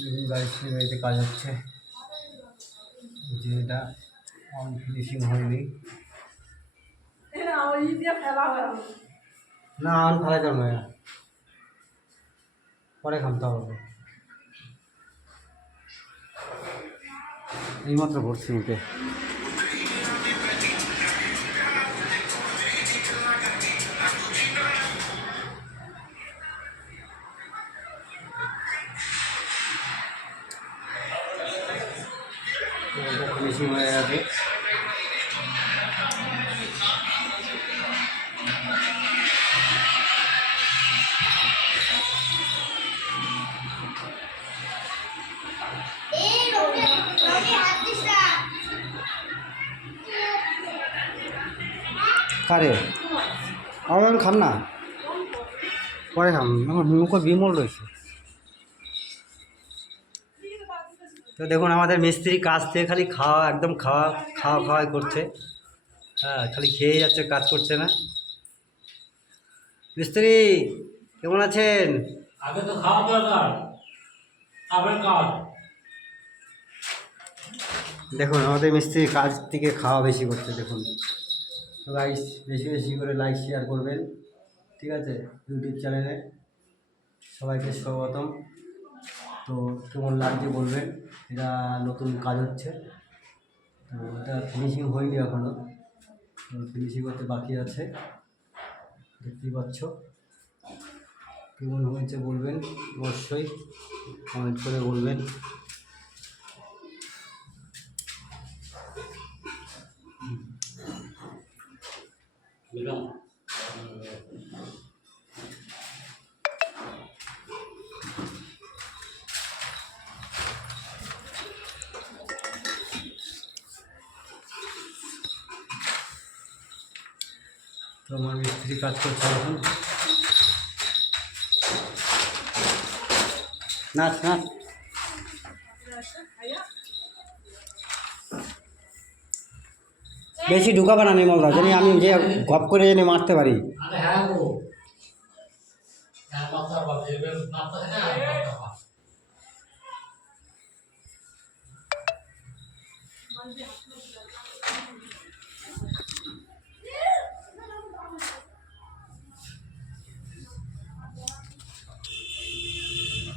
দেখুন গাইস, বাড়িতে কাজ হচ্ছে, যে এটা অন ফিনিশিং হয়নি। না অন ফেলাই যাবে না, পরে খামতে হবে। এইমাত্র ভরছি মুখে। ফিনিশিং হয়ে গেছে। কারে আমার খাম না, পরে খাম, আমার মুখে বিমল রয়েছে। তো দেখুন আমাদের মিস্ত্রি কাজ থেকে খালি খাওয়া, একদম খাওয়া খাওয়া খাওয়াই করছে। হ্যাঁ, খালি খেয়েই যাচ্ছে, কাজ করছে না। মিস্ত্রি কেমন আছেন? আগে তো খাওয়া দরকার, তারপরে কাজ। দেখুন আমাদের মিস্ত্রি কাজ থেকে খাওয়া বেশি করছে। দেখুন তো গাইস, বেশি বেশি করে লাইক শেয়ার করবেন, ঠিক আছে? ইউটিউব চ্যানেলে সবাইকে স্বাগতম। তো কেমন লাগছে বলবেন, এটা নতুন কাজ হচ্ছে, তো এটা ফিনিশিং হয়নি এখনও, ফিনিশিং করতে বাকি আছে। দেখতেই পাচ্ছ, কেমন হয়েছে বলবেন, অবশ্যই কমেন্ট করে বলবেন। তো আমার মিস্ত্রি কাজ করছে এখন। নাচ নাচ, বেশি ঢুকাবে না নিমলদা, জানি আমি যে গপ করে জেনে মারতে পারি।